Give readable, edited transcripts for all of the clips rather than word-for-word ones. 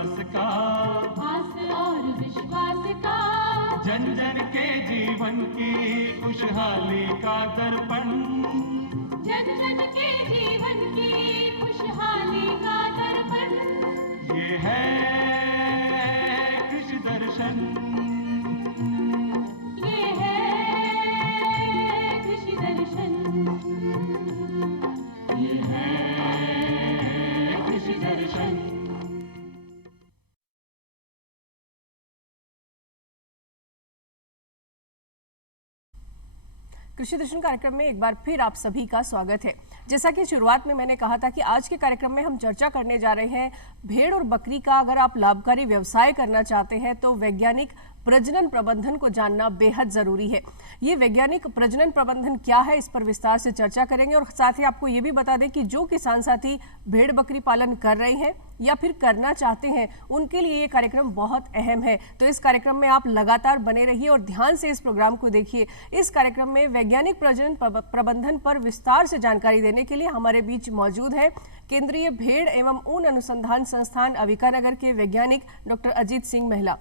विश्वास का, आस और विश्वास का, जन जन के जीवन की खुशहाली का दर्पण, जन जन के जीवन की खुशहाली का दर्पण, ये है कृषि दर्शन, ये है कृषि दर्शन, ये है कृषि दर्शन। कृषि दर्शन कार्यक्रम में एक बार फिर आप सभी का स्वागत है। जैसा कि शुरुआत में मैंने कहा था कि आज के कार्यक्रम में हम चर्चा करने जा रहे हैं भेड़ और बकरी का अगर आप लाभकारी व्यवसाय करना चाहते हैं तो वैज्ञानिक प्रजनन प्रबंधन को जानना बेहद जरूरी है। ये वैज्ञानिक प्रजनन प्रबंधन क्या है, इस पर विस्तार से चर्चा करेंगे और साथ ही आपको ये भी बता दें कि जो किसान साथी भेड़ बकरी पालन कर रहे हैं या फिर करना चाहते हैं उनके लिए ये कार्यक्रम बहुत अहम है। तो इस कार्यक्रम में आप लगातार बने रहिए और ध्यान से इस प्रोग्राम को देखिए। इस कार्यक्रम में वैज्ञानिक प्रजनन प्रबंधन पर विस्तार से जानकारी देने के लिए हमारे बीच मौजूद है केंद्रीय भेड़ एवं ऊन अनुसंधान संस्थान अविकानगर के वैज्ञानिक डॉक्टर अजीत सिंह महिला।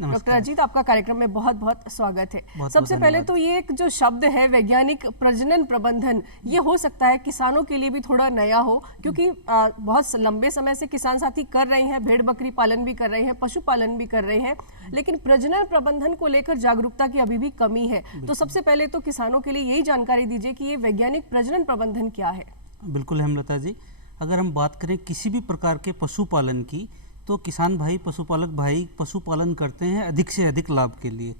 डॉक्टर अजीत, आपका कार्यक्रम में बहुत बहुत स्वागत है। सबसे पहले तो ये एक जो शब्द है वैज्ञानिक प्रजनन प्रबंधन, ये हो सकता है किसानों के लिए भी थोड़ा नया हो, क्योंकि बहुत लंबे समय से किसान साथी कर रहे हैं, भेड़ बकरी पालन भी कर रहे हैं, पशुपालन भी कर रहे हैं, लेकिन प्रजनन प्रबंधन को लेकर जागरूकता की अभी भी कमी है। तो सबसे पहले तो किसानों के लिए यही जानकारी दीजिए कि ये वैज्ञानिक प्रजनन प्रबंधन क्या है। बिल्कुल हेमलता जी, अगर हम बात करें किसी भी प्रकार के पशुपालन की तो किसान भाई, पशुपालक भाई पशुपालन करते हैं अधिक से अधिक लाभ के लिए,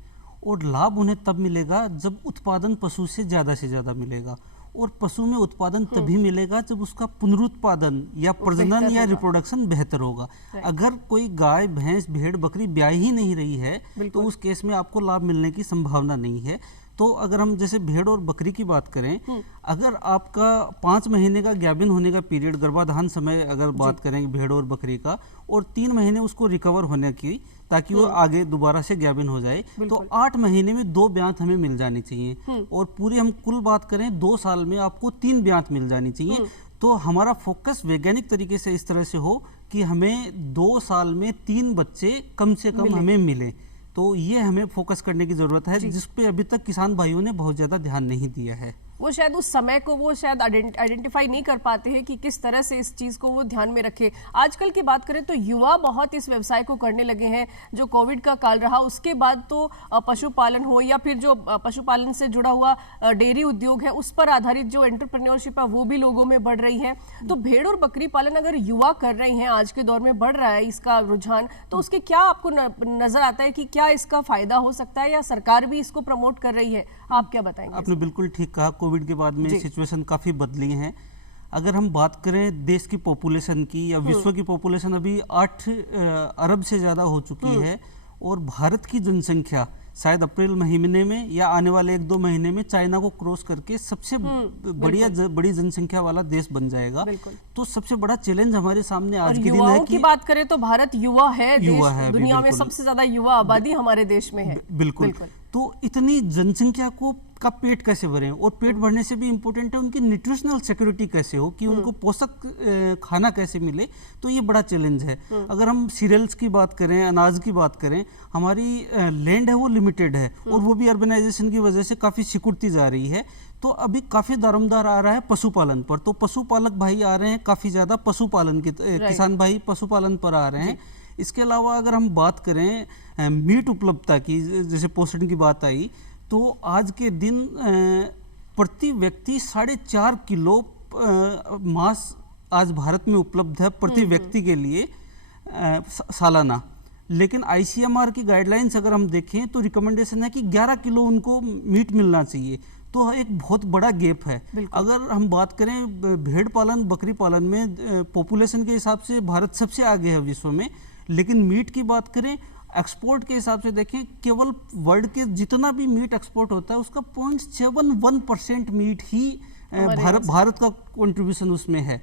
और लाभ उन्हें तब मिलेगा जब उत्पादन पशु से ज़्यादा मिलेगा, और पशु में उत्पादन तभी मिलेगा जब उसका पुनरुत्पादन या प्रजनन या रिप्रोडक्शन बेहतर होगा। अगर कोई गाय भैंस भेड़ बकरी ब्याह ही नहीं रही है तो उस केस में आपको लाभ मिलने की संभावना नहीं है। तो अगर हम जैसे भेड़ और बकरी की बात करें, अगर आपका 5 महीने का ज्ञापन होने का पीरियड, गर्भाधान समय अगर बात करें भेड़ और बकरी का, और 3 महीने उसको रिकवर होने की ताकि वो आगे दोबारा से ज्ञापन हो जाए, तो 8 महीने में 2 ब्यात हमें मिल जानी चाहिए, और पूरी हम कुल बात करें 2 साल में आपको 3 ब्यात मिल जानी चाहिए। तो हमारा फोकस वैज्ञानिक तरीके से इस तरह से हो कि हमें 2 साल में 3 बच्चे कम से कम हमें मिले। तो ये हमें फोकस करने की जरूरत है, जिस पे अभी तक किसान भाइयों ने बहुत ज्यादा ध्यान नहीं दिया है। वो शायद उस समय को वो शायद आइडेंटिफाई नहीं कर पाते हैं कि किस तरह से इस चीज़ को वो ध्यान में रखे। आजकल की बात करें तो युवा बहुत इस व्यवसाय को करने लगे हैं। जो कोविड का काल रहा उसके बाद तो पशुपालन हो या फिर जो पशुपालन से जुड़ा हुआ डेयरी उद्योग है, उस पर आधारित जो एंटरप्रेन्योरशिप है वो भी लोगों में बढ़ रही है। तो भेड़ और बकरी पालन अगर युवा कर रहे हैं, आज के दौर में बढ़ रहा है इसका रुझान, तो उसके क्या आपको नजर आता है कि क्या इसका फायदा हो सकता है या सरकार भी इसको प्रमोट कर रही है? आप क्या बताएंगे? आपने बिल्कुल ठीक कहा, कोविड के बाद में सिचुएशन काफ़ी बदली है। अगर हम बात करें देश की पॉपुलेशन की या विश्व की पॉपुलेशन अभी 8 अरब से ज़्यादा हो चुकी है, और भारत की जनसंख्या शायद अप्रैल महीने में या आने वाले 1-2 महीने में चाइना को क्रॉस करके सबसे बड़ी जनसंख्या वाला देश बन जाएगा। तो सबसे बड़ा चैलेंज हमारे सामने आज के दिन है कि बात करें तो भारत युवा है, दुनिया में सबसे ज्यादा युवा आबादी हमारे देश में है। बिल्कुल। तो इतनी जनसंख्या का पेट कैसे भरें, और पेट भरने से भी इम्पोर्टेंट है उनकी न्यूट्रिशनल सिक्योरिटी कैसे हो, कि उनको पोषक खाना कैसे मिले। तो ये बड़ा चैलेंज है। अगर हम सीरियल्स की बात करें, अनाज की बात करें, हमारी लैंड है वो लिमिटेड है, और वो भी अर्बनाइजेशन की वजह से काफ़ी सिकुड़ती जा रही है। तो अभी काफ़ी दारोमदार आ रहा है पशुपालन पर, तो पशुपालक भाई आ रहे हैं काफ़ी ज़्यादा, पशुपालन की किसान भाई पशुपालन पर आ रहे हैं। इसके अलावा अगर हम बात करें मीट उपलब्धता की, जैसे पोषण की बात आई, तो आज के दिन प्रति व्यक्ति 4.5 किलो मांस आज भारत में उपलब्ध है प्रति व्यक्ति के लिए सालाना। लेकिन ICMR की गाइडलाइंस अगर हम देखें तो रिकमेंडेशन है कि 11 किलो उनको मीट मिलना चाहिए। तो एक बहुत बड़ा गैप है। अगर हम बात करें भेड़ पालन बकरी पालन में, पॉपुलेशन के हिसाब से भारत सबसे आगे है विश्व में, लेकिन मीट की बात करें एक्सपोर्ट के हिसाब से देखें, केवल वर्ल्ड के जितना भी मीट एक्सपोर्ट होता है उसका 0.71% मीट ही भारत का कंट्रीब्यूशन उसमें है।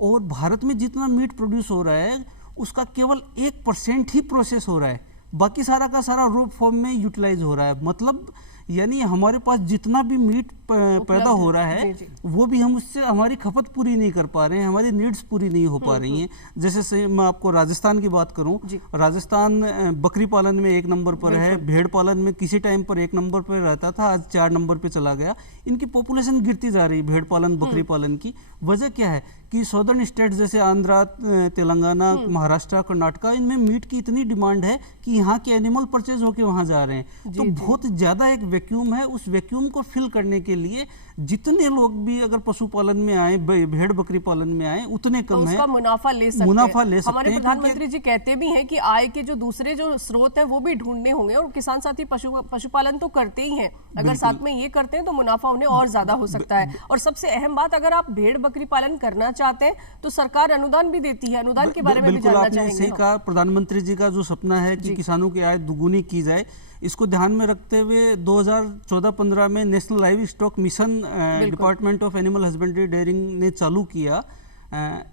और भारत में जितना मीट प्रोड्यूस हो रहा है उसका केवल 1% ही प्रोसेस हो रहा है, बाकी सारा का सारा रॉ फॉर्म में यूटिलाइज हो रहा है। मतलब यानी हमारे पास जितना भी मीट पैदा हो रहा है जी। वो भी हम उससे हमारी खपत पूरी नहीं कर पा रहे हैं, हमारी नीड्स पूरी नहीं हो पा रही हैं। जैसे से मैं आपको राजस्थान की बात करूं, राजस्थान बकरी पालन में 1 नंबर पर है, भेड़ पालन में किसी टाइम पर 1 नंबर पर रहता था, आज 4 नंबर पे चला गया। इनकी पॉपुलेशन गिरती जा रही है भेड़ पालन बकरी पालन की। वजह क्या है कि सॉदर्न स्टेट जैसे आंध्रा, तेलंगाना, महाराष्ट्र, कर्नाटका, इनमें मीट की इतनी डिमांड है कि यहाँ के एनिमल परचेज होके वहाँ जा रहे हैं। तो बहुत ज़्यादा एक वैक्यूम है, उस वैक्यूम को फिल करने के लिए जितने लोग भी अगर पशुपालन में आए, भेड़ बकरी पालन में आए, उतने कम है, उसका मुनाफा ले सकते हैं। हमारे प्रधानमंत्री जी कहते भी हैं कि आय के जो दूसरे जो स्रोत हैं वो भी ढूंढने होंगे, और किसान साथी पशुपालन तो करते ही हैं, अगर साथ में ये करते हैं तो मुनाफा उन्हें और ज्यादा हो सकता है। और सबसे अहम बात, अगर आप भेड़ बकरी पालन करना चाहते हैं तो सरकार अनुदान भी देती है, अनुदान के बारे में भी जानना चाहेंगे। सही कहा, प्रधानमंत्री जी का जो सपना है कि किसानों की आय दुगुनी की जाए, इसको ध्यान में रखते हुए 2014-15 में national livestock mission department of animal husbandry dairying ने चालू किया।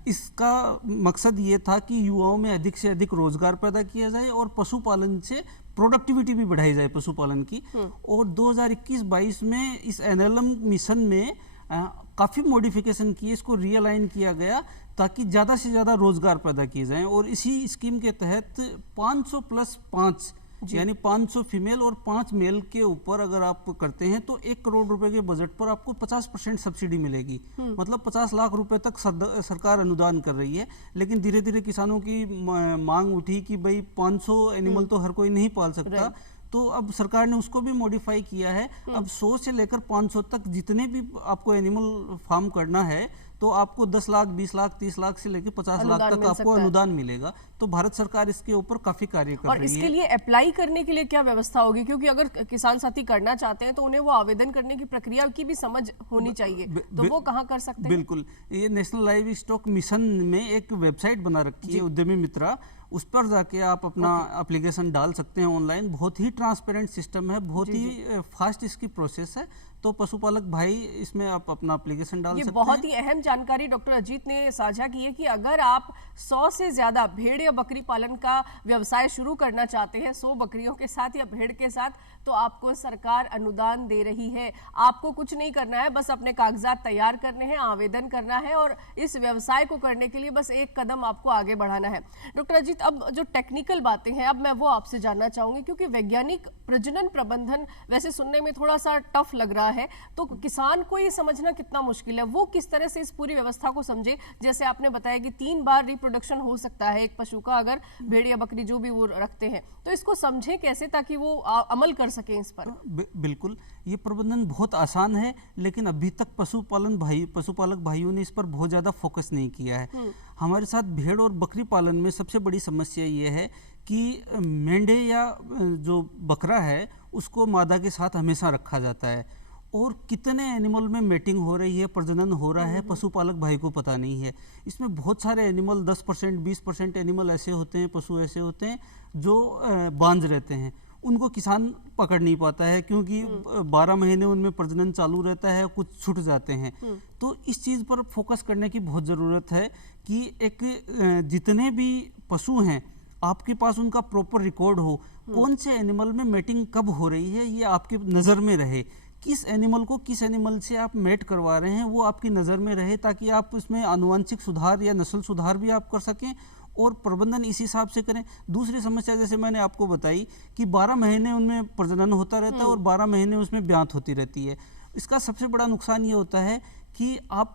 इसका मकसद ये था कि युवाओं में अधिक से अधिक रोजगार पैदा किया जाए और पशुपालन से प्रोडक्टिविटी भी बढ़ाई जाए पशुपालन की। और 2021-22 में इस एनएलएम मिशन में काफ़ी मॉडिफिकेशन किए, इसको रियलाइन किया गया ताकि ज़्यादा से ज़्यादा रोजगार पैदा किए जाएं। और इसी स्कीम के तहत 500+5 यानी 500 फीमेल और 5 मेल के ऊपर अगर आप करते हैं तो 1 करोड़ रुपए के बजट पर आपको 50% सब्सिडी मिलेगी। मतलब 50 लाख रुपए तक सरकार अनुदान कर रही है। लेकिन धीरे धीरे किसानों की मांग उठी कि भाई 500 एनिमल तो हर कोई नहीं पाल सकता, तो अब सरकार ने उसको भी मॉडिफाई किया है। अब 100 से लेकर 500 तक जितने भी आपको एनिमल फार्म करना है तो आपको 10 लाख, 20 लाख, 30 लाख से लेकर 50 लाख तक आपको अनुदान मिलेगा। तो भारत सरकार इसके ऊपर काफी कार्य कर रही है। और इसके लिए अप्लाई करने के लिए क्या व्यवस्था होगी? क्योंकि अगर किसान साथी करना चाहते हैं तो उन्हें वो आवेदन करने की प्रक्रिया की भी समझ होनी चाहिए, तो वो कहाँ कर सकते हैं? बिल्कुल, ये नेशनल लाइव स्टॉक मिशन में एक वेबसाइट बना रखी है उद्यमी मित्रा, उस पर जाके आप अपना एप्लीकेशन डाल सकते हैं ऑनलाइन। बहुत ही ट्रांसपेरेंट सिस्टम है, बहुत ही फास्ट इसकी प्रोसेस है। तो पशुपालक भाई इसमें आप अपना एप्लीकेशन डाल सकते हैं। बहुत ही अहम जानकारी डॉक्टर अजीत ने साझा की है कि अगर आप 100 से ज्यादा भेड़ या बकरी पालन का व्यवसाय शुरू करना चाहते हैं, 100 बकरियों के साथ या भेड़ के साथ, तो आपको सरकार अनुदान दे रही है। आपको कुछ नहीं करना है, बस अपने कागजात तैयार करने हैं, आवेदन करना है और इस व्यवसाय को करने के लिए बस एक कदम आपको आगे बढ़ाना है। डॉक्टर अजीत, अब जो टेक्निकल बातें हैं अब मैं वो आपसे जानना चाहूंगी, क्योंकि वैज्ञानिक प्रजनन प्रबंधन वैसे सुनने में थोड़ा सा टफ लग रहा है, तो किसान को ये समझना कितना मुश्किल है, वो किस तरह से इस पूरी व्यवस्था को समझे? जैसे आपने बताया कि 3 बार रिप्रोडक्शन हो सकता है एक पशु का, अगर भेड़ या बकरी जो भी वो रखते हैं, तो इसको समझे कैसे ताकि वो अमल कर सके इस पर? बिल्कुल, ये प्रबंधन बहुत आसान है, लेकिन अभी तक पशुपालक भाइयों ने इस पर बहुत ज़्यादा फोकस नहीं किया है। हमारे साथ भेड़ और बकरी पालन में सबसे बड़ी समस्या ये है कि मेंढे या जो बकरा है उसको मादा के साथ हमेशा रखा जाता है, और कितने एनिमल में मेटिंग हो रही है, प्रजनन हो रहा है, पशुपालक भाई को पता नहीं है। इसमें बहुत सारे एनिमल 10%, 20% एनिमल ऐसे होते हैं, पशु ऐसे होते हैं जो बांझ रहते हैं, उनको किसान पकड़ नहीं पाता है क्योंकि 12 महीने उनमें प्रजनन चालू रहता है, कुछ छूट जाते हैं। तो इस चीज़ पर फोकस करने की बहुत ज़रूरत है कि एक जितने भी पशु हैं आपके पास उनका प्रॉपर रिकॉर्ड हो, कौन से एनिमल में मेटिंग कब हो रही है ये आपके नज़र में रहे, किस एनिमल से आप मेट करवा रहे हैं वो आपकी नज़र में रहे, ताकि आप उसमें आनुवांशिक सुधार या नस्ल सुधार भी आप कर सकें और प्रबंधन इस हिसाब से करें। दूसरी समस्या जैसे मैंने आपको बताई कि 12 महीने उनमें प्रजनन होता रहता है और 12 महीने उसमें ब्यात होती रहती है। इसका सबसे बड़ा नुकसान ये होता है कि आप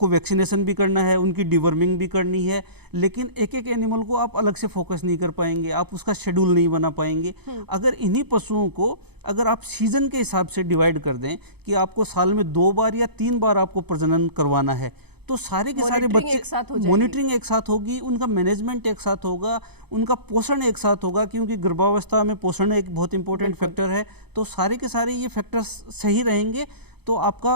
को वैक्सीनेशन भी करना है, उनकी डिवर्मिंग भी करनी है, लेकिन एक एक एनिमल को आप अलग से फोकस नहीं कर पाएंगे, आप उसका शेड्यूल नहीं बना पाएंगे। अगर इन्हीं पशुओं को अगर आप सीजन के हिसाब से डिवाइड कर दें कि आपको साल में 2 बार या 3 बार आपको प्रजनन करवाना है, तो सारे के सारे बच्चे मॉनिटरिंग एक साथ होगी, उनका मैनेजमेंट एक साथ होगा, उनका पोषण एक साथ होगा, क्योंकि गर्भावस्था में पोषण एक बहुत इंपॉर्टेंट फैक्टर है। तो सारे के सारे ये फैक्टर्स सही रहेंगे तो आपका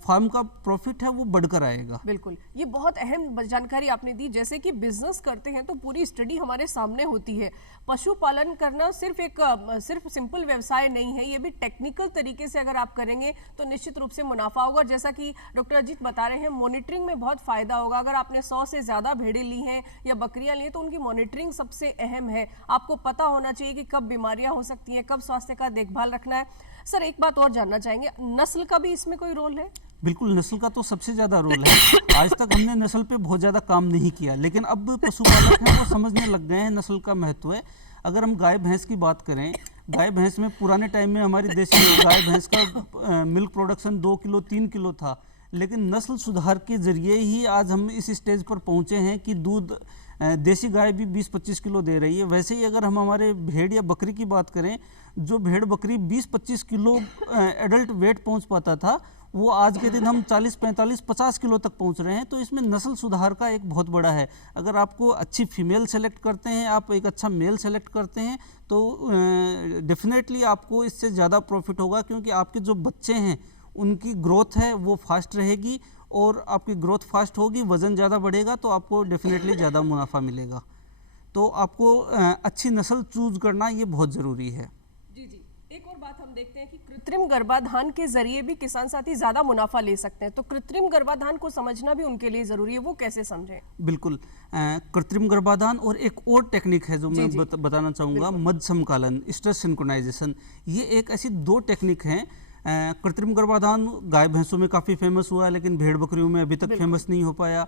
फार्म का प्रॉफिट है वो बढ़कर आएगा। बिल्कुल, ये बहुत अहम जानकारी आपने दी। जैसे कि बिजनेस करते हैं तो पूरी स्टडी हमारे सामने होती है। पशुपालन करना सिर्फ सिंपल व्यवसाय नहीं है, ये भी टेक्निकल तरीके से अगर आप करेंगे तो निश्चित रूप से मुनाफा होगा। जैसा कि डॉक्टर अजीत बता रहे हैं, मॉनिटरिंग में बहुत फायदा होगा। अगर आपने 100 से ज़्यादा भेड़ें ली हैं या बकरियां ली हैं तो उनकी मॉनिटरिंग सबसे अहम है। आपको पता होना चाहिए कि कब बीमारियां हो सकती हैं, कब स्वास्थ्य का देखभाल रखना है। सर एक बात और जानना चाहेंगे, नस्ल का भी इसमें कोई रोल है? बिल्कुल, नस्ल का तो सबसे ज़्यादा रोल है। आज तक हमने नस्ल पे बहुत ज़्यादा काम नहीं किया, लेकिन अब पशुपालक हैं वो समझने लग गए हैं नस्ल का महत्व है। अगर हम गाय भैंस की बात करें, गाय भैंस में पुराने टाइम में हमारी देसी गाय भैंस का मिल्क प्रोडक्शन 2 किलो 3 किलो था, लेकिन नस्ल सुधार के जरिए ही आज हम इस स्टेज पर पहुँचे हैं कि दूध देसी गाय भी 20-25 किलो दे रही है। वैसे ही अगर हम हमारे भेड़ या बकरी की बात करें, जो भेड़ बकरी 20-25 किलो एडल्ट वेट पहुंच पाता था, वो आज के दिन हम 40-45-50 किलो तक पहुंच रहे हैं। तो इसमें नस्ल सुधार का एक बहुत बड़ा है। अगर आपको अच्छी फीमेल सेलेक्ट करते हैं, आप एक अच्छा मेल सेलेक्ट करते हैं, तो डेफिनेटली आपको इससे ज़्यादा प्रॉफिट होगा, क्योंकि आपके जो बच्चे हैं उनकी ग्रोथ है वो फास्ट रहेगी, और आपकी ग्रोथ फास्ट होगी, वज़न ज़्यादा बढ़ेगा, तो आपको डेफिनेटली ज़्यादा मुनाफा मिलेगा। तो आपको अच्छी नस्ल चूज करना ये बहुत ज़रूरी है। जी जी, एक और बात हम देखते हैं कि कृत्रिम गर्भाधान के जरिए भी किसान साथी ज़्यादा मुनाफा ले सकते हैं, तो कृत्रिम गर्भाधान को समझना भी उनके लिए ज़रूरी है, वो कैसे समझें? बिल्कुल, कृत्रिम गर्भाधान और एक और टेक्निक है जो मैं बताना चाहूँगा, मध्य समकालन, स्ट्रेस सिंक्रोनाइजेशन। ये एक ऐसी 2 टेक्निक हैं। कृत्रिम गर्भाधान गाय भैंसों में काफ़ी फेमस हुआ है, लेकिन भेड़ बकरियों में अभी तक फेमस नहीं हो पाया।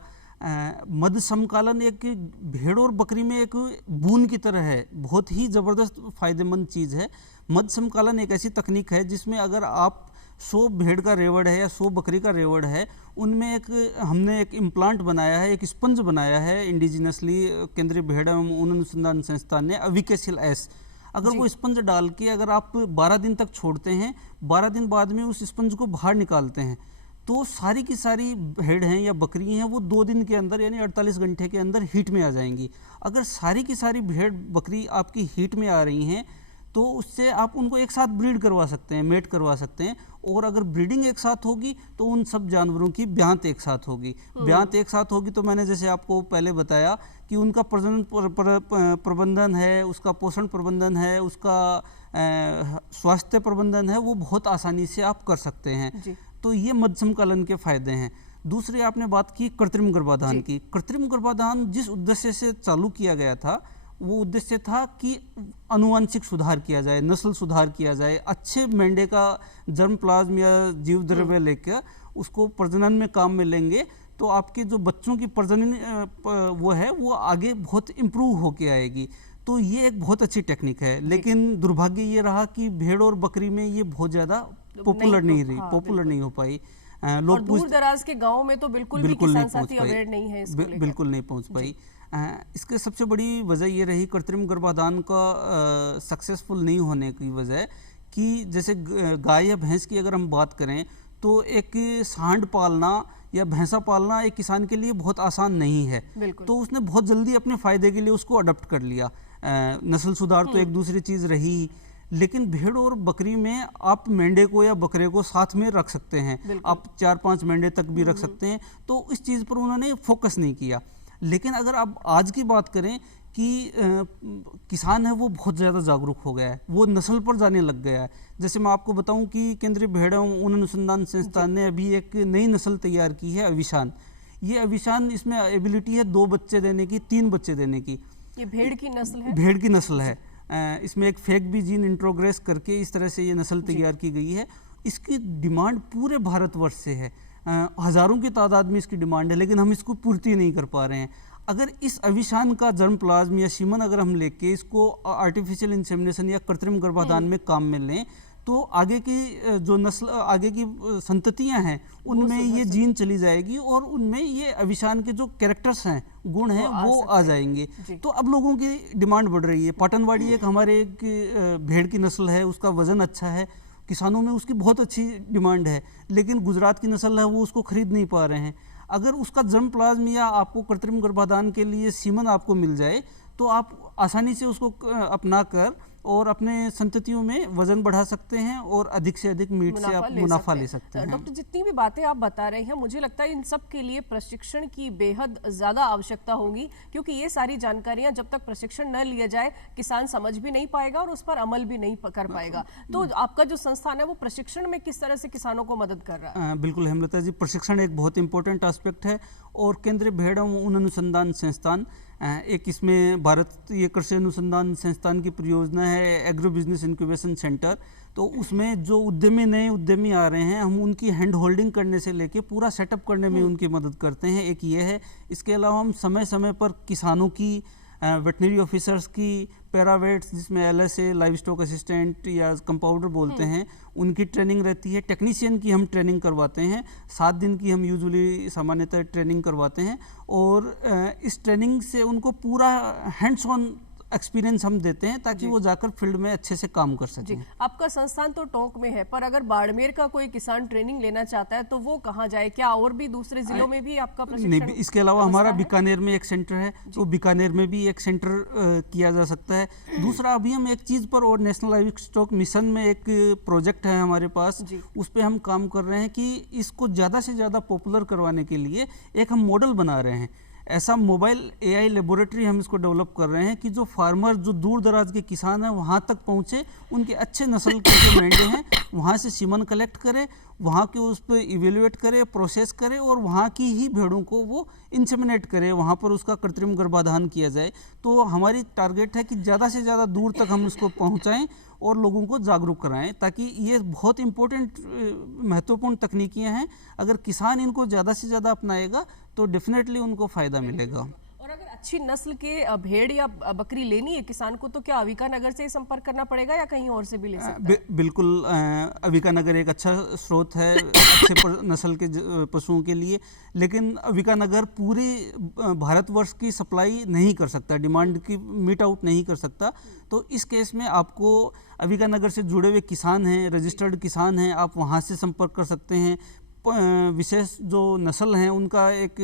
मध्य समकालन एक भेड़ और बकरी में एक बून की तरह है, बहुत ही ज़बरदस्त फ़ायदेमंद चीज़ है। मध्य समकालन एक ऐसी तकनीक है जिसमें अगर आप 100 भेड़ का रेवड़ है या 100 बकरी का रेवड़ है, उनमें हमने एक इम्प्लांट बनाया है, एक स्पंज बनाया है इंडिजिनसली, केंद्रीय भेड़ एवं ऊन अनुसंधान संस्थान ने, अविकेसिल एस। अगर वो स्पंज डाल के अगर आप 12 दिन तक छोड़ते हैं, 12 दिन बाद में उस स्पंज को बाहर निकालते हैं, तो सारी की सारी भेड़ हैं या बकरी हैं वो 2 दिन के अंदर यानी 48 घंटे के अंदर हीट में आ जाएंगी। अगर सारी की सारी भेड़ बकरी आपकी हीट में आ रही हैं, तो उससे आप उनको एक साथ ब्रीड करवा सकते हैं, मेट करवा सकते हैं। और अगर ब्रीडिंग एक साथ होगी तो उन सब जानवरों की ब्यांत एक साथ होगी। ब्यांत एक साथ होगी तो मैंने जैसे आपको पहले बताया कि उनका प्रजनन प्रबंधन है, उसका पोषण प्रबंधन है, उसका स्वास्थ्य प्रबंधन है, वो बहुत आसानी से आप कर सकते हैं। तो ये मध्य समकालन के फायदे हैं। दूसरी आपने बात की कृत्रिम गर्भाधान की। कृत्रिम गर्भाधान जिस उद्देश्य से चालू किया गया था, वो उद्देश्य था कि आनुवांशिक सुधार किया जाए, नस्ल सुधार किया जाए, अच्छे मेंढे का जर्म प्लाज्म या जीव द्रव्य लेकर उसको प्रजनन में काम में लेंगे, तो आपके जो बच्चों की प्रजनन वो है वो आगे बहुत इम्प्रूव होके आएगी। तो ये एक बहुत अच्छी टेक्निक है, लेकिन दुर्भाग्य ये रहा कि भेड़ और बकरी में ये बहुत ज़्यादा पॉपुलर नहीं हो पाई। लोग दूर दराज के गाँव में तो बिल्कुल भी किसान साथी अवेयर नहीं है, बिल्कुल नहीं पहुँच पाई। इसके सबसे बड़ी वजह ये रही कृत्रिम गर्भाधान का सक्सेसफुल नहीं होने की वजह कि जैसे गाय या भैंस की अगर हम बात करें, तो एक सांड पालना या भैंसा पालना एक किसान के लिए बहुत आसान नहीं है। तो उसने बहुत जल्दी अपने फ़ायदे के लिए उसको अडॉप्ट कर लिया। नस्ल सुधार तो एक दूसरी चीज़ रही, लेकिन भेड़ और बकरी में आप मेंढे को या बकरे को साथ में रख सकते हैं, आप 4-5 मेंढे तक भी रख सकते हैं। तो इस चीज़ पर उन्होंने फोकस नहीं किया। लेकिन अगर आप आज की बात करें कि किसान है वो बहुत ज़्यादा जागरूक हो गया है, वो नस्ल पर जाने लग गया है। जैसे मैं आपको बताऊं कि केंद्रीय भेड़ एवं ऊन अनुसंधान संस्थान ने अभी एक नई नस्ल तैयार की है, अविशान। ये अविशान, इसमें एबिलिटी है 2 बच्चे देने की, 3 बच्चे देने की। ये भेड़ की नस्ल है? भेड़ की नस्ल है। इसमें एक फेक भी जीन इंट्रोग्रेस करके इस तरह से ये नस्ल तैयार की गई है। इसकी डिमांड पूरे भारतवर्ष से है, हज़ारों की तादाद में इसकी डिमांड है, लेकिन हम इसको पूर्ति नहीं कर पा रहे हैं। अगर इस अविशान का जर्म प्लाज्म या सीमन अगर हम लेके इसको आर्टिफिशियल इंसेमिनेशन या कृत्रिम गर्भाधान में काम में लें, तो आगे की जो नस्ल, आगे की संततियां हैं, उनमें ये जीन चली जाएगी और उनमें ये अविशान के जो कैरेक्टर्स हैं, गुण हैं, वो आ जाएंगे। तो अब लोगों की डिमांड बढ़ रही है। पाटनवाड़ी एक हमारे एक भेड़ की नस्ल है, उसका वज़न अच्छा है, किसानों में उसकी बहुत अच्छी डिमांड है, लेकिन गुजरात की नस्ल है वो उसको खरीद नहीं पा रहे हैं। अगर उसका जर्म प्लाज्म या आपको कृत्रिम गर्भाधान के लिए सीमन आपको मिल जाए, तो आप आसानी से उसको अपना कर और अपने संततियों में वजन बढ़ा सकते हैं और अधिक से अधिक मीट से आप मुनाफा ले सकते हैं। डॉक्टर, जितनी भी बातें आप बता रहे हैं, मुझे लगता है इन सब के लिए प्रशिक्षण की बेहद ज़्यादा आवश्यकता होगी, क्योंकि ये सारी जानकारियां जब तक प्रशिक्षण न लिया जाए, किसान समझ भी नहीं पाएगा और उस पर अमल भी नहीं कर पाएगा। तो आपका जो संस्थान है वो प्रशिक्षण में किस तरह से किसानों को मदद कर रहा है? बिल्कुल हेमलता जी, प्रशिक्षण एक बहुत इंपॉर्टेंट एस्पेक्ट है और केंद्रीय भेड़ एवं ऊन अनुसंधान संस्थान एक इसमें भारतीय कृषि अनुसंधान संस्थान की परियोजना है एग्रो बिजनेस इंक्यूबेशन सेंटर। तो उसमें जो नए उद्यमी आ रहे हैं, हम उनकी हैंड होल्डिंग करने से लेके पूरा सेटअप करने में उनकी मदद करते हैं। एक ये है। इसके अलावा हम समय समय पर किसानों की, वेटनरी ऑफिसर्स की, पैरावेट्स जिसमें LSA लाइव स्टॉक असिस्टेंट या कंपाउंडर बोलते हैं, उनकी ट्रेनिंग रहती है। टेक्नीशियन की हम ट्रेनिंग करवाते हैं, 7 दिन की हम यूजुअली सामान्यतः ट्रेनिंग करवाते हैं। और इस ट्रेनिंग से उनको पूरा हैंड्स ऑन एक्सपीरियंस हम देते हैं ताकि वो जाकर फील्ड में अच्छे से काम कर जी, सकें। आपका संस्थान तो टोंक में है, पर अगर बाड़मेर का कोई किसान ट्रेनिंग लेना चाहता है तो वो कहाँ जाए? क्या और भी दूसरे जिलों में भी आपका नहीं, प्रशिक्षण इसके अलावा हमारा व्यवस्था है? बीकानेर में एक सेंटर है, तो बीकानेर में भी एक सेंटर किया जा सकता है। दूसरा, अभी हम एक चीज़ पर और नेशनल लाइव स्टॉक मिशन में एक प्रोजेक्ट है हमारे पास, जी। उस पर हम काम कर रहे हैं कि इसको ज़्यादा से ज़्यादा पॉपुलर करवाने के लिए एक हम मॉडल बना रहे हैं। ऐसा मोबाइल AI लेबोरेटरी हम इसको डेवलप कर रहे हैं कि जो फार्मर, जो दूर दराज के किसान हैं, वहाँ तक पहुँचे, उनके अच्छे नस्ल के जो मेंढे हैं वहाँ से सीमन कलेक्ट करे, वहाँ के उस पर इवेल्युएट करे, प्रोसेस करे और वहाँ की ही भेड़ों को वो इंसेमिनेट करे, वहाँ पर उसका कृत्रिम गर्भाधान किया जाए। तो हमारी टारगेट है कि ज़्यादा से ज़्यादा दूर तक हम इसको पहुँचाएँ और लोगों को जागरूक कराएं, ताकि ये बहुत इम्पोर्टेंट महत्वपूर्ण तकनीकियाँ हैं। अगर किसान इनको ज़्यादा से ज़्यादा अपनाएगा तो डेफिनेटली उनको फ़ायदा मिलेगा। और अगर अच्छी नस्ल के भेड़ या बकरी लेनी है किसान को, तो क्या अविका नगर से ही संपर्क करना पड़ेगा या कहीं और से भी ले सकता है? बिल्कुल, अविका नगर एक अच्छा स्रोत है अच्छे नस्ल के पशुओं के लिए, लेकिन अविका नगर पूरे भारतवर्ष की सप्लाई नहीं कर सकता, डिमांड की मीट आउट नहीं कर सकता। तो इस केस में आपको अविका नगर से जुड़े हुए किसान हैं, रजिस्टर्ड किसान हैं, आप वहाँ से संपर्क कर सकते हैं। विशेष जो नस्ल हैं उनका एक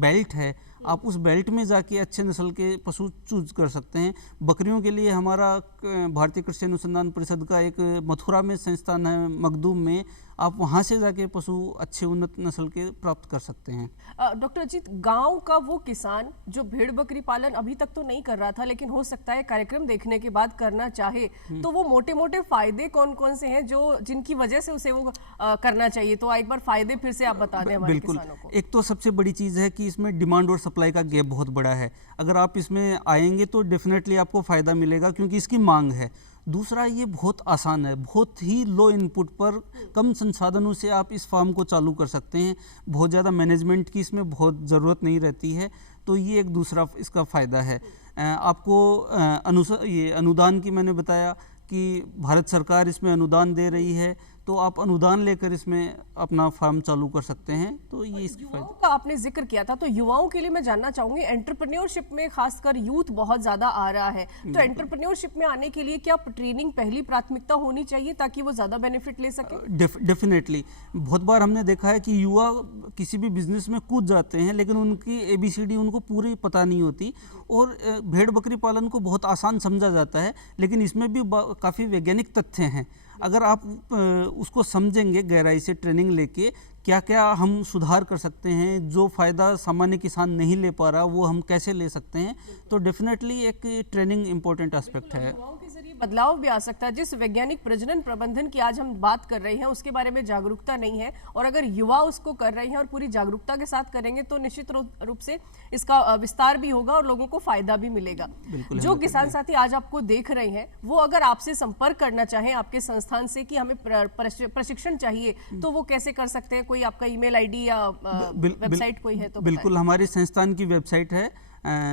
बेल्ट है, आप उस बेल्ट में जाके अच्छे नस्ल के पशु चूज कर सकते हैं। बकरियों के लिए हमारा भारतीय कृषि अनुसंधान परिषद का एक मथुरा में संस्थान है, मखदूम में, आप वहाँ से जाके पशु अच्छे उन्नत नस्ल के प्राप्त कर सकते हैं। डॉक्टर अजीत, गांव का वो किसान जो भेड़ बकरी पालन अभी तक तो नहीं कर रहा था, लेकिन हो सकता है कार्यक्रम देखने के बाद करना चाहे, तो वो मोटे मोटे फायदे कौन कौन से हैं जो जिनकी वजह से उसे वो करना चाहिए? तो एक बार फायदे फिर से आप बता दें हमारे बिल्कुल। किसानों को। एक तो सबसे बड़ी चीज़ है कि इसमें डिमांड और सप्लाई का गैप बहुत बड़ा है। अगर आप इसमें आएंगे तो डेफिनेटली आपको फ़ायदा मिलेगा क्योंकि इसकी मांग है। दूसरा, ये बहुत आसान है, बहुत ही लो इनपुट पर कम संसाधनों से आप इस फार्म को चालू कर सकते हैं। बहुत ज़्यादा मैनेजमेंट की इसमें बहुत ज़रूरत नहीं रहती है। तो ये एक दूसरा इसका फ़ायदा है। आपको ये अनुदान की मैंने बताया कि भारत सरकार इसमें अनुदान दे रही है, तो आप अनुदान लेकर इसमें अपना फार्म चालू कर सकते हैं। तो ये इसकी युवाओं फायदा। का आपने जिक्र किया था, तो युवाओं के लिए मैं जानना चाहूंगी, एंटरप्रेन्योरशिप में खासकर यूथ बहुत ज्यादा आ रहा है, तो एंटरप्रेन्योरशिप में आने के लिए क्या ट्रेनिंग पहली प्राथमिकता होनी चाहिए ताकि वो ज्यादा बेनिफिट ले सके? डेफिनेटली बहुत बार हमने देखा है कि युवा किसी भी बिजनेस में कूद जाते हैं, लेकिन उनकी ABCD उनको पूरी पता नहीं होती और भेड़ बकरी पालन को बहुत आसान समझा जाता है, लेकिन इसमें भी काफ़ी वैज्ञानिक तथ्य हैं। अगर आप उसको समझेंगे गहराई से ट्रेनिंग लेके, क्या क्या हम सुधार कर सकते हैं, जो फ़ायदा सामान्य किसान नहीं ले पा रहा वो हम कैसे ले सकते हैं, तो डेफिनेटली एक ट्रेनिंग इम्पोर्टेंट एस्पेक्ट है। युवाओं के जरिए बदलाव भी आ सकता है। जिस वैज्ञानिक प्रजनन प्रबंधन की आज हम बात कर रहे हैं उसके बारे में जागरूकता नहीं है, और अगर युवा उसको कर रहे हैं और पूरी जागरूकता के साथ करेंगे तो निश्चित रूप से इसका विस्तार भी होगा और लोगों को फायदा भी मिलेगा। जो किसान साथी आज आपको देख रहे हैं वो अगर आपसे संपर्क करना चाहें आपके संस्थान से कि हमें प्रशिक्षण चाहिए, तो वो कैसे कर सकते हैं? कोई आपका ईमेल आईडी या वेबसाइट कोई है तो बिल्कुल, हमारे संस्थान की वेबसाइट है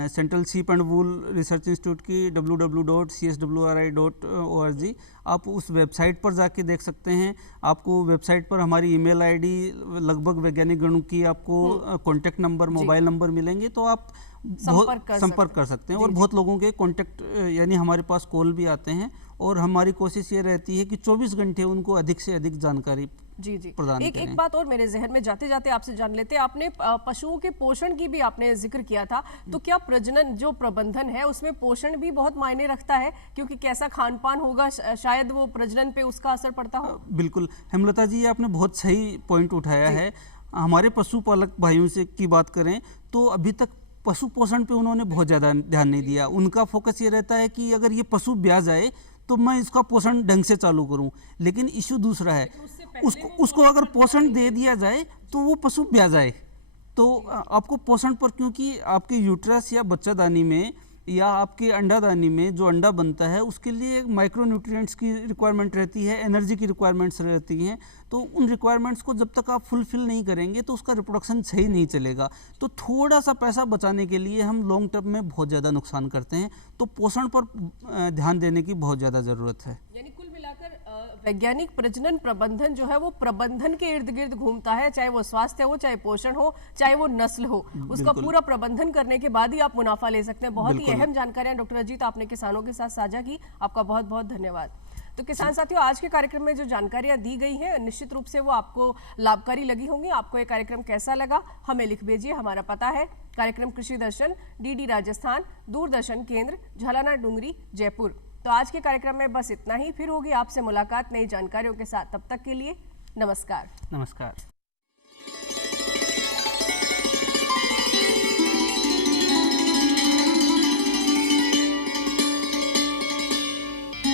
central sheep and wool research institute की www.cswri.org। आप उस वेबसाइट पर जाके देख सकते हैं। आपको वेबसाइट पर हमारी ईमेल आईडी, लगभग वैज्ञानिक गणों की आपको कॉन्टैक्ट नंबर, मोबाइल नंबर मिलेंगे, तो आप संपर्क कर सकते हैं। और बहुत लोगों के कॉन्टैक्ट यानी हमारे पास कॉल भी आते हैं, और हमारी कोशिश ये रहती है कि 24 घंटे उनको अधिक से अधिक जानकारी प्रदान करें। एक बात और मेरे जहन में जाते जाते आपसे जान लेते हैं, आपने पशुओं के पोषण की भी आपने जिक्र किया था, तो क्या प्रजनन जो प्रबंधन है उसमें पोषण भी बहुत मायने रखता है? क्योंकि कैसा खान पान होगा शायद वो प्रजनन पे उसका असर पड़ता हो। बिल्कुल हेमलता जी, आपने बहुत सही पॉइंट उठाया है। हमारे पशुपालक भाइयों से की बात करें तो अभी तक पशु पोषण पे उन्होंने बहुत ज़्यादा ध्यान नहीं दिया। उनका फोकस ये रहता है कि अगर ये पशु ब्याह जाए तो मैं इसका पोषण ढंग से चालू करूं, लेकिन इशू दूसरा है, उसको अगर पोषण दे दिया जाए तो वो पशु ब्याह जाए। तो आपको पोषण पर, क्योंकि आपके यूट्रस या बच्चादानी में या आपके अंडादानी में जो अंडा बनता है उसके लिए माइक्रोन्यूट्रिएंट्स की रिक्वायरमेंट रहती है, एनर्जी की रिक्वायरमेंट्स रहती हैं। तो उन रिक्वायरमेंट्स को जब तक आप फुलफिल नहीं करेंगे तो उसका रिप्रोडक्शन सही नहीं चलेगा। तो थोड़ा सा पैसा बचाने के लिए हम लॉन्ग टर्म में बहुत ज़्यादा नुकसान करते हैं। तो पोषण पर ध्यान देने की बहुत ज़्यादा ज़रूरत है। यानी कुल मिलाकर वैज्ञानिक प्रजनन प्रबंधन जो है वो प्रबंधन के इर्द गिर्द घूमता है, चाहे वो स्वास्थ्य हो, चाहे पोषण हो, चाहे वो नस्ल हो, उसका पूरा प्रबंधन करने के बाद ही आप मुनाफा ले सकते हैं। बहुत ही अहम जानकारियां डॉक्टर अजीत आपने किसानों के साथ साझा की, आपका बहुत बहुत धन्यवाद। तो किसान साथियों, आज के कार्यक्रम में जो जानकारियां दी गई हैं निश्चित रूप से वो आपको लाभकारी लगी होंगी। आपको ये कार्यक्रम कैसा लगा हमें लिख भेजिए। हमारा पता है कार्यक्रम कृषि दर्शन, DD राजस्थान, दूरदर्शन केंद्र, झालाना डूंगरी, जयपुर। तो आज के कार्यक्रम में बस इतना ही। फिर होगी आपसे मुलाकात नई जानकारियों के साथ। तब तक के लिए नमस्कार। नमस्कार।